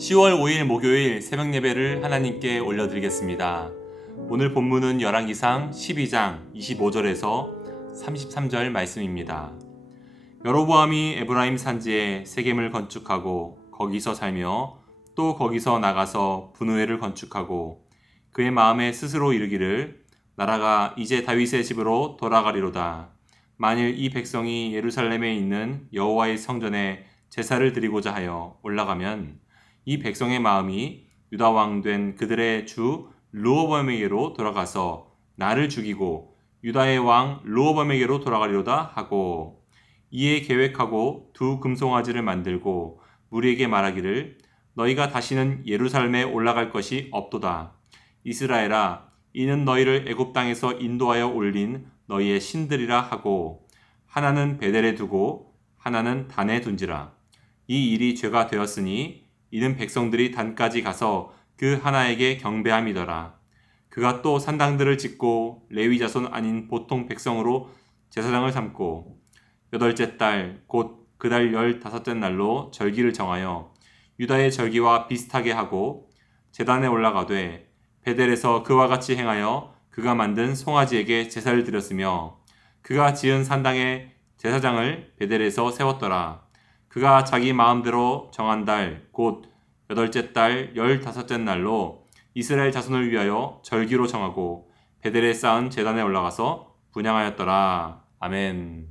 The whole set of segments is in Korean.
10월 5일 목요일 새벽 예배를 하나님께 올려드리겠습니다. 오늘 본문은 열왕기상 12장 25절에서 33절 말씀입니다. 여로보암이 에브라임 산지에 세겜을 건축하고 거기서 살며 또 거기서 나가서 분우엘을 건축하고 그의 마음에 스스로 이르기를 나라가 이제 다윗의 집으로 돌아가리로다. 만일 이 백성이 예루살렘에 있는 여호와의 성전에 제사를 드리고자 하여 올라가면 이 백성의 마음이 유다 왕 된 그들의 주 르호보암에게로 돌아가서 나를 죽이고 유다의 왕 르호보암에게로 돌아가리로다 하고, 이에 계획하고 두 금송아지를 만들고 무리에게 말하기를 너희가 다시는 예루살렘에 올라갈 것이 없도다. 이스라엘아, 이는 너희를 애굽 땅에서 인도하여 올린 너희의 신들이라 하고, 하나는 베델에 두고 하나는 단에 둔지라. 이 일이 죄가 되었으니 이는 백성들이 단까지 가서 그 하나에게 경배함이더라. 그가 또 산당들을 짓고 레위 자손 아닌 보통 백성으로 제사장을 삼고 여덟째 달 곧 그 달 15째 날로 절기를 정하여 유다의 절기와 비슷하게 하고 제단에 올라가되 베델에서 그와 같이 행하여 그가 만든 송아지에게 제사를 드렸으며, 그가 지은 산당에 제사장을 베델에서 세웠더라. 그가 자기 마음대로 정한 달 곧 여덟째 달 15째 날로 이스라엘 자손을 위하여 절기로 정하고 베델에 쌓은 제단에 올라가서 분향하였더라. 아멘.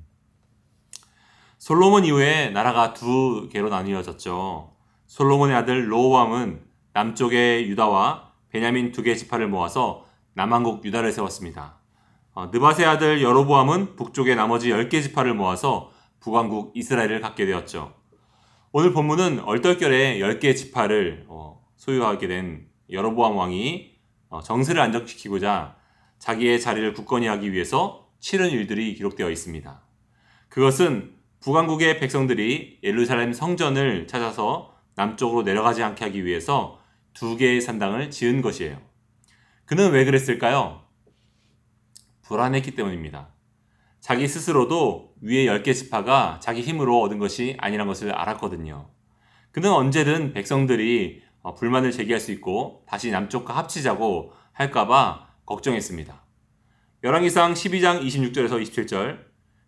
솔로몬 이후에 나라가 두 개로 나뉘어졌죠. 솔로몬의 아들 르호보암은 남쪽의 유다와 베냐민 두 개 지파를 모아서 남한국 유다를 세웠습니다. 느밧의 아들 여로보암은 북쪽의 나머지 10개 지파를 모아서 북왕국 이스라엘을 갖게 되었죠. 오늘 본문은 얼떨결에 10개 지파를 소유하게 된 여로보암 왕이 정세를 안정시키고자 자기의 자리를 굳건히 하기 위해서 치른 일들이 기록되어 있습니다. 그것은 북왕국의 백성들이 예루살렘 성전을 찾아서 남쪽으로 내려가지 않게 하기 위해서 두 개의 산당을 지은 것이에요. 그는 왜 그랬을까요? 불안했기 때문입니다. 자기 스스로도 위의 10개 지파가 자기 힘으로 얻은 것이 아니란 것을 알았거든요. 그는 언제든 백성들이 불만을 제기할 수 있고 다시 남쪽과 합치자고 할까봐 걱정했습니다. 열왕기상 12장 26절에서 27절,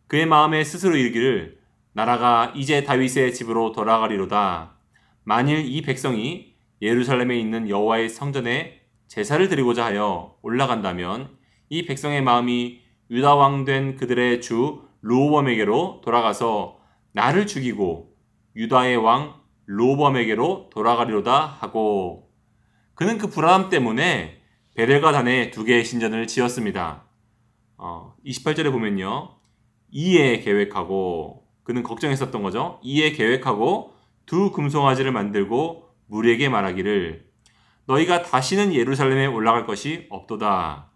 그의 마음에 스스로 이르기를 나라가 이제 다윗의 집으로 돌아가리로다. 만일 이 백성이 예루살렘에 있는 여호와의 성전에 제사를 드리고자 하여 올라간다면 이 백성의 마음이 유다 왕 된 그들의 주 르호보암에게로 돌아가서 나를 죽이고 유다의 왕 르호보암에게로 돌아가리로다 하고, 그는 그 불안함 때문에 베델과 단에 두 개의 신전을 지었습니다. 28절에 보면요, 이에 계획하고, 그는 걱정했었던 거죠. 이에 계획하고 두 금송아지를 만들고 무리에게 말하기를 너희가 다시는 예루살렘에 올라갈 것이 없도다.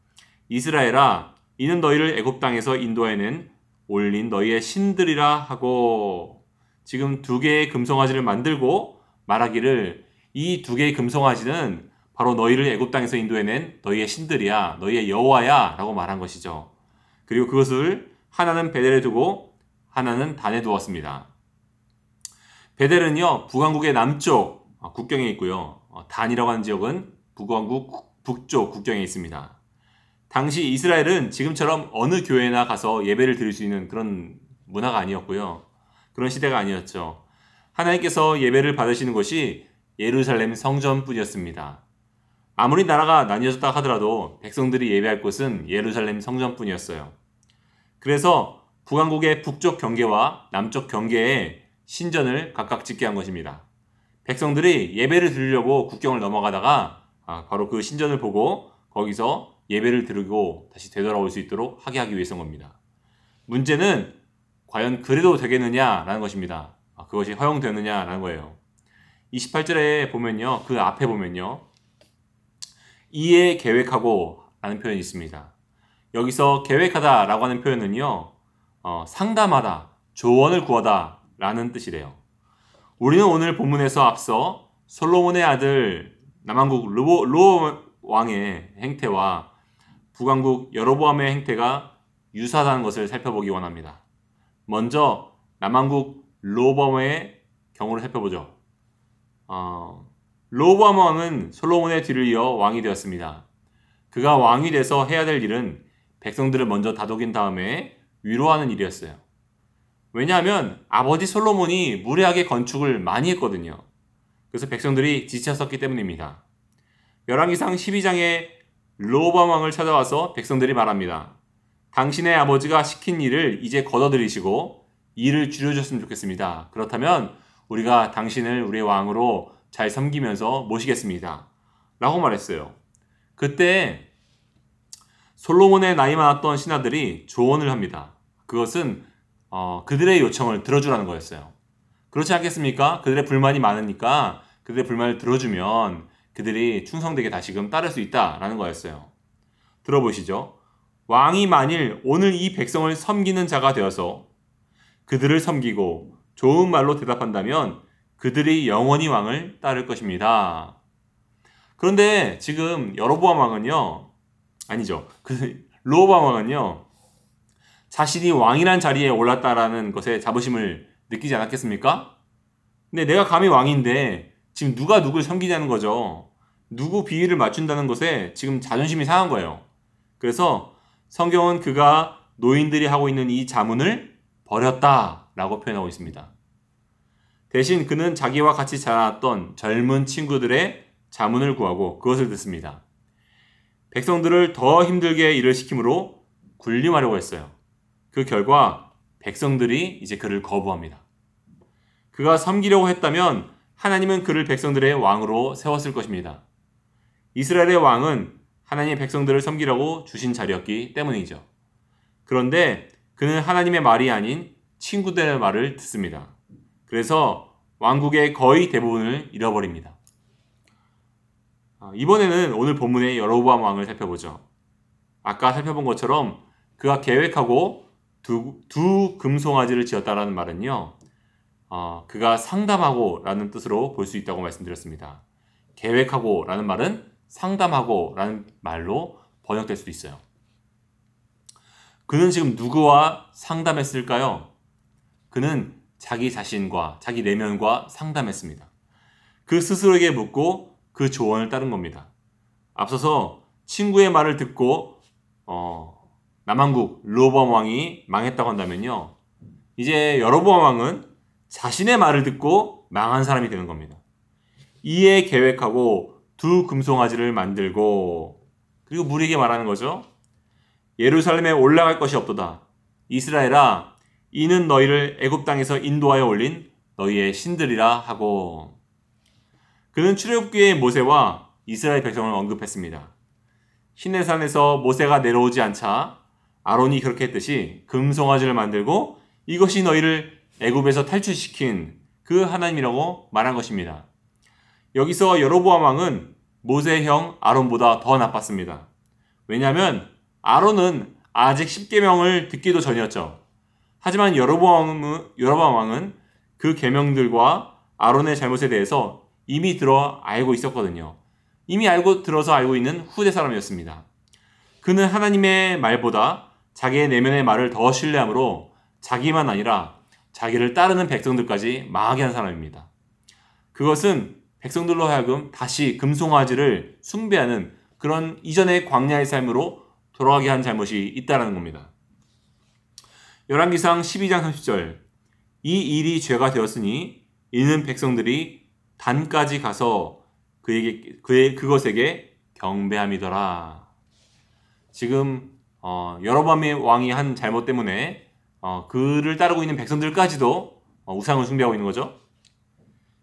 이스라엘아, 이는 너희를 애굽 땅에서 인도해낸 올린 너희의 신들이라 하고, 지금 두 개의 금송아지를 만들고 말하기를 이 두 개의 금송아지는 바로 너희를 애굽 땅에서 인도해낸 너희의 신들이야, 너희의 여호와야 라고 말한 것이죠. 그리고 그것을 하나는 베델에 두고 하나는 단에 두었습니다. 베델은요, 북왕국의 남쪽 국경에 있고요. 단이라고 하는 지역은 북왕국 북쪽 국경에 있습니다. 당시 이스라엘은 지금처럼 어느 교회나 가서 예배를 드릴 수 있는 그런 문화가 아니었고요. 그런 시대가 아니었죠. 하나님께서 예배를 받으시는 곳이 예루살렘 성전뿐이었습니다. 아무리 나라가 나뉘어졌다 하더라도 백성들이 예배할 곳은 예루살렘 성전뿐이었어요. 그래서 북왕국의 북쪽 경계와 남쪽 경계에 신전을 각각 짓게 한 것입니다. 백성들이 예배를 드리려고 국경을 넘어가다가 바로 그 신전을 보고 거기서 예배를 드리고 다시 되돌아올 수 있도록 하게 하기 위해서인 겁니다. 문제는 과연 그래도 되겠느냐라는 것입니다. 그것이 허용되느냐라는 거예요. 28절에 보면요, 그 앞에 보면요, 이에 계획하고 라는 표현이 있습니다. 여기서 계획하다 라고 하는 표현은요, 상담하다, 조언을 구하다 라는 뜻이래요. 우리는 오늘 본문에서 앞서 솔로몬의 아들 남한국 르호보암 왕의 행태와 북왕국 여로보암의 행태가 유사하다는 것을 살펴보기 원합니다. 먼저 남한국 르호보암의 경우를 살펴보죠. 르호보암 왕은 솔로몬의 뒤를 이어 왕이 되었습니다. 그가 왕이 돼서 해야 될 일은 백성들을 먼저 다독인 다음에 위로하는 일이었어요. 왜냐하면 아버지 솔로몬이 무례하게 건축을 많이 했거든요. 그래서 백성들이 지쳤었기 때문입니다. 열왕기상 12장에 르호보암 왕을 찾아와서 백성들이 말합니다. 당신의 아버지가 시킨 일을 이제 거둬들이시고 일을 줄여줬으면 좋겠습니다. 그렇다면 우리가 당신을 우리의 왕으로 잘 섬기면서 모시겠습니다. 라고 말했어요. 그때 솔로몬의 나이 많았던 신하들이 조언을 합니다. 그것은 그들의 요청을 들어주라는 거였어요. 그렇지 않겠습니까? 그들의 불만이 많으니까 그들의 불만을 들어주면 그들이 충성되게 다시금 따를 수 있다라는 거였어요. 들어보시죠. 왕이 만일 오늘 이 백성을 섬기는 자가 되어서 그들을 섬기고 좋은 말로 대답한다면 그들이 영원히 왕을 따를 것입니다. 그런데 지금 여로보암 왕은요, 아니죠. 르호보암 왕은요, 자신이 왕이란 자리에 올랐다라는 것에 자부심을 느끼지 않았겠습니까? 근데 내가 감히 왕인데 지금 누가 누굴 섬기냐는 거죠. 누구 비위를 맞춘다는 것에 지금 자존심이 상한 거예요. 그래서 성경은 그가 노인들이 하고 있는 이 자문을 버렸다라고 표현하고 있습니다. 대신 그는 자기와 같이 자랐던 젊은 친구들의 자문을 구하고 그것을 듣습니다. 백성들을 더 힘들게 일을 시키므로 군림하려고 했어요. 그 결과 백성들이 이제 그를 거부합니다. 그가 섬기려고 했다면 하나님은 그를 백성들의 왕으로 세웠을 것입니다. 이스라엘의 왕은 하나님의 백성들을 섬기라고 주신 자리였기 때문이죠. 그런데 그는 하나님의 말이 아닌 친구들의 말을 듣습니다. 그래서 왕국의 거의 대부분을 잃어버립니다. 이번에는 오늘 본문의 여로보암 왕을 살펴보죠. 아까 살펴본 것처럼 그가 계획하고 두 금송아지를 지었다라는 말은요. 그가 상담하고 라는 뜻으로 볼 수 있다고 말씀드렸습니다. 계획하고 라는 말은 상담하고 라는 말로 번역될 수도 있어요. 그는 지금 누구와 상담했을까요? 그는 자기 자신과 자기 내면과 상담했습니다. 그 스스로에게 묻고 그 조언을 따른 겁니다. 앞서서 친구의 말을 듣고 남한국 르호보암 왕이 망했다고 한다면요. 이제 여로보암 왕은 자신의 말을 듣고 망한 사람이 되는 겁니다. 이에 계획하고 두 금송아지를 만들고 그리고 무리에게 말하는 거죠. 예루살렘에 올라갈 것이 없도다. 이스라엘아, 이는 너희를 애굽 땅에서 인도하여 올린 너희의 신들이라 하고 그는 출애굽기의 모세와 이스라엘 백성을 언급했습니다. 시내산에서 모세가 내려오지 않자 아론이 그렇게 했듯이 금송아지를 만들고 이것이 너희를 애굽에서 탈출시킨 그 하나님이라고 말한 것입니다. 여기서 여로보암 왕은 모세의 형 아론보다 더 나빴습니다. 왜냐하면 아론은 아직 10계명을 듣기도 전이었죠. 하지만 여로보암 왕은 그 계명들과 아론의 잘못에 대해서 이미 알고 있었거든요. 이미 들어서 알고 있는 후대 사람이었습니다. 그는 하나님의 말보다 자기의 내면의 말을 더 신뢰하므로 자기만 아니라 자기를 따르는 백성들까지 망하게 한 사람입니다. 그것은 백성들로 하여금 다시 금송아지를 숭배하는 그런 이전의 광야의 삶으로 돌아가게 한 잘못이 있다는 겁니다. 열왕기상 12장 30절 이 일이 죄가 되었으니 이는 백성들이 단까지 가서 그것에게 경배함이더라. 지금 여로보암 왕이 한 잘못 때문에 그를 따르고 있는 백성들까지도 우상을 숭배하고 있는 거죠.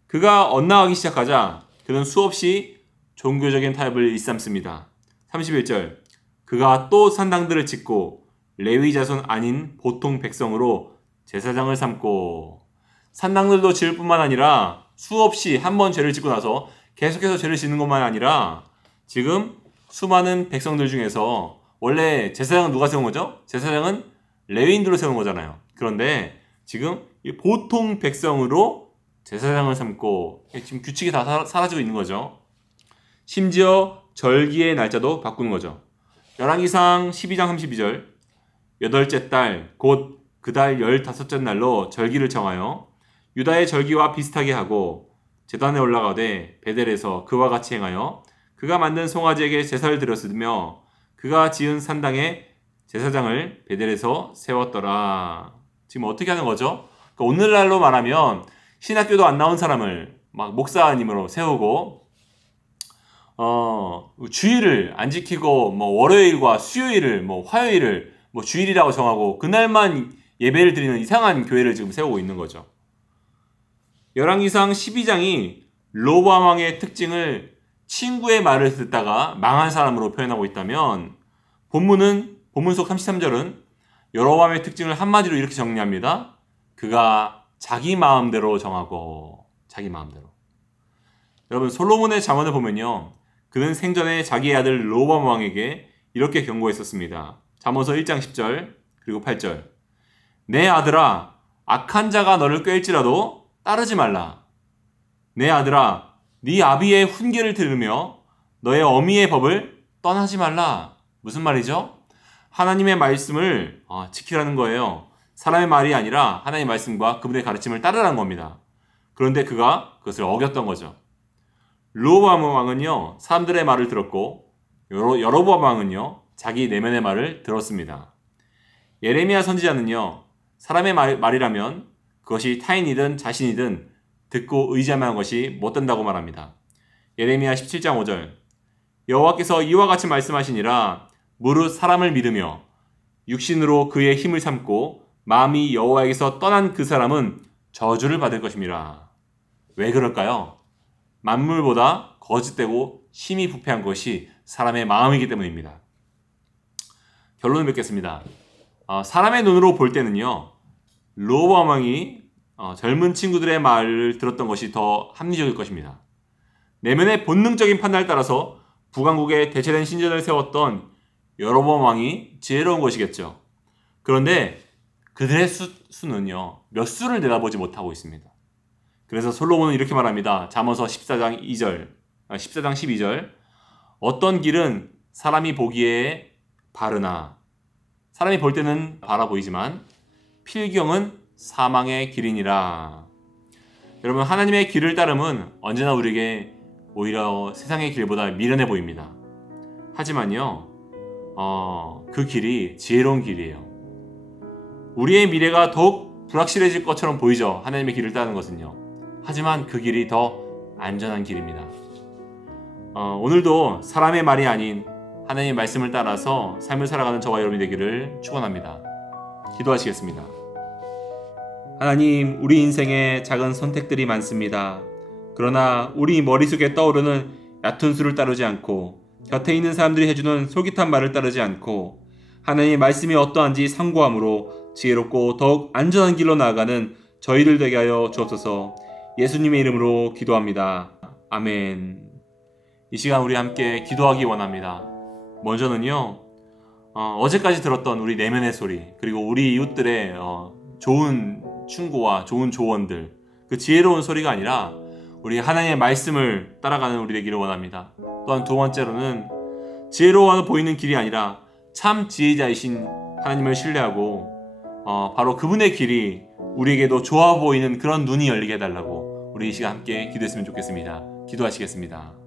그가 엇나가기 시작하자 그는 수없이 종교적인 타협을 일삼습니다. 31절 그가 또 산당들을 짓고 레위 자손 아닌 보통 백성으로 제사장을 삼고 산당들도 지을 뿐만 아니라 수없이 한 번 죄를 짓고 나서 계속해서 죄를 짓는 것만 아니라 지금 수많은 백성들 중에서 원래 제사장은 누가 세운 거죠? 제사장은 레위인들로 세운 거잖아요. 그런데 지금 보통 백성으로 제사장을 삼고 지금 규칙이 다 사라지고 있는 거죠. 심지어 절기의 날짜도 바꾸는 거죠. 열왕기상 12장 32절 여덟째 달 곧 그 달 15째 날로 절기를 정하여 유다의 절기와 비슷하게 하고 제단에 올라가되 베델에서 그와 같이 행하여 그가 만든 송아지에게 제사를 드렸으며 그가 지은 산당에 제사장을 베델에서 세웠더라. 지금 어떻게 하는 거죠? 그러니까 오늘날로 말하면 신학교도 안 나온 사람을 막 목사님으로 세우고 주일을 안 지키고 뭐 월요일과 수요일을 뭐 화요일을 뭐 주일이라고 정하고 그날만 예배를 드리는 이상한 교회를 지금 세우고 있는 거죠. 열왕기상 12장이 로보암 왕의 특징을 친구의 말을 듣다가 망한 사람으로 표현하고 있다면 본문 속 33절은 여로보암의 특징을 한마디로 이렇게 정리합니다. 그가 자기 마음대로 정하고 자기 마음대로. 여러분 솔로몬의 잠언을 보면요. 그는 생전에 자기의 아들 로보암 왕에게 이렇게 경고했었습니다. 잠언서 1장 10절 그리고 8절 내 아들아 악한 자가 너를 꾀일지라도 따르지 말라. 내 아들아 네 아비의 훈계를 들으며 너의 어미의 법을 떠나지 말라. 무슨 말이죠? 하나님의 말씀을 지키라는 거예요. 사람의 말이 아니라 하나님의 말씀과 그분의 가르침을 따르라는 겁니다. 그런데 그가 그것을 어겼던 거죠. 르호보암 왕은요 사람들의 말을 들었고 여로보암 왕은요 자기 내면의 말을 들었습니다. 예레미야 선지자는요 사람의 말이라면 그것이 타인이든 자신이든 듣고 의지하는 것이 못된다고 말합니다. 예레미야 17장 5절 여호와께서 이와 같이 말씀하시니라 무릇 사람을 믿으며 육신으로 그의 힘을 삼고 마음이 여호와에게서 떠난 그 사람은 저주를 받을 것입니다. 왜 그럴까요? 만물보다 거짓되고 힘이 부패한 것이 사람의 마음이기 때문입니다. 결론을 맺겠습니다. 사람의 눈으로 볼 때는요. 르호보암 왕이 젊은 친구들의 말을 들었던 것이 더 합리적일 것입니다. 내면의 본능적인 판단을 따라서 북왕국에 대체된 신전을 세웠던 여로보암 왕이 지혜로운 것이겠죠. 그런데 그들의 수는요. 몇 수를 내다보지 못하고 있습니다. 그래서 솔로몬은 이렇게 말합니다. 잠언서 14장 12절 어떤 길은 사람이 보기에 바르나 사람이 볼 때는 바라 보이지만 필경은 사망의 길이니라. 여러분 하나님의 길을 따름은 언제나 우리에게 오히려 세상의 길보다 미련해 보입니다. 하지만요 그 길이 지혜로운 길이에요. 우리의 미래가 더욱 불확실해질 것처럼 보이죠. 하나님의 길을 따르는 것은요. 하지만 그 길이 더 안전한 길입니다. 오늘도 사람의 말이 아닌 하나님의 말씀을 따라서 삶을 살아가는 저와 여러분이 되기를 축원합니다. 기도하시겠습니다. 하나님, 우리 인생에 작은 선택들이 많습니다. 그러나 우리 머릿속에 떠오르는 얕은 수를 따르지 않고 곁에 있는 사람들이 해주는 솔깃한 말을 따르지 않고 하나님의 말씀이 어떠한지 상고함으로 지혜롭고 더욱 안전한 길로 나아가는 저희들 되게 하여 주옵소서. 예수님의 이름으로 기도합니다. 아멘. 이 시간 우리 함께 기도하기 원합니다. 먼저는요. 어제까지 들었던 우리 내면의 소리 그리고 우리 이웃들의 좋은 충고와 좋은 조언들 그 지혜로운 소리가 아니라 우리 하나님의 말씀을 따라가는 우리 되기를 원합니다. 또한 두 번째로는 지혜로워 보이는 길이 아니라 참 지혜자이신 하나님을 신뢰하고 바로 그분의 길이 우리에게도 좋아 보이는 그런 눈이 열리게 해달라고 우리 이 시간 함께 기도했으면 좋겠습니다. 기도하시겠습니다.